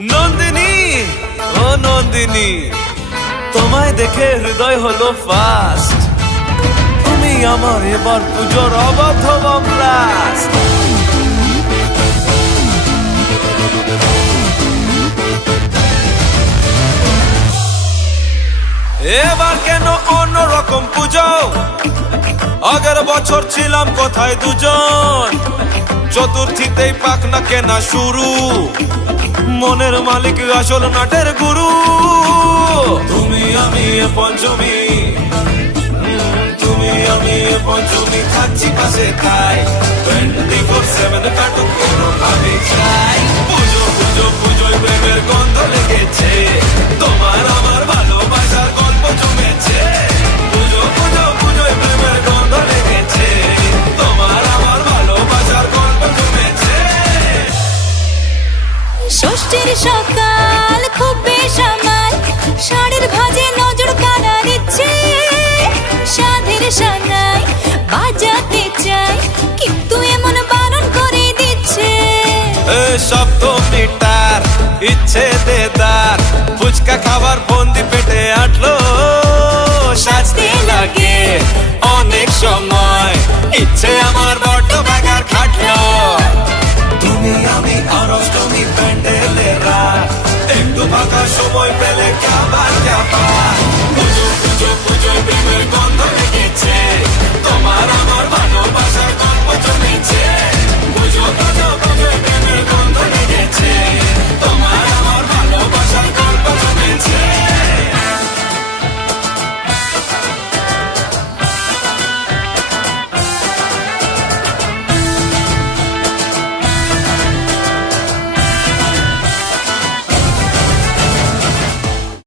নন্দিনী, ও নন্দিনী, তোমায় দেখে হৃদয় হলো ফাস্ট। তুমি আমার এবার পুজোর অবাধ ব্লাস্ট। এবার কেন অন্যরকম পুজো? আগের বছর ছিলাম কোথায় দুজন, চতুর্থীতেই পাক না কেনা শুরু। মনের মালিক আসল নাটের গুরু। তুমি আমি এ পঞ্চমী, তুমি আমি এ পঞ্চমী, থাকছি পাশে তাই 24/7 কাটুক কোনোভাবে চাই। পুজো পুজো পুজোয় প্রেমের গন্ধ লেগেছে, তোমার আমার ভালোবাসার গল্প জমেছে। পুজো পুজো পুজোয় প্রেমের গন্ধ লেগেছে, তোমার আমার ভালোবাসার গল্প জমেছে। ষষ্ঠীর সকাল খুব বেসামাল, শাড়ির ভাঁজে নজর কানা দিচ্ছে। সাধের সানাই বাজাতে চাই, কিন্তু এমন বারণ করে দিচ্ছে। সপ্তমী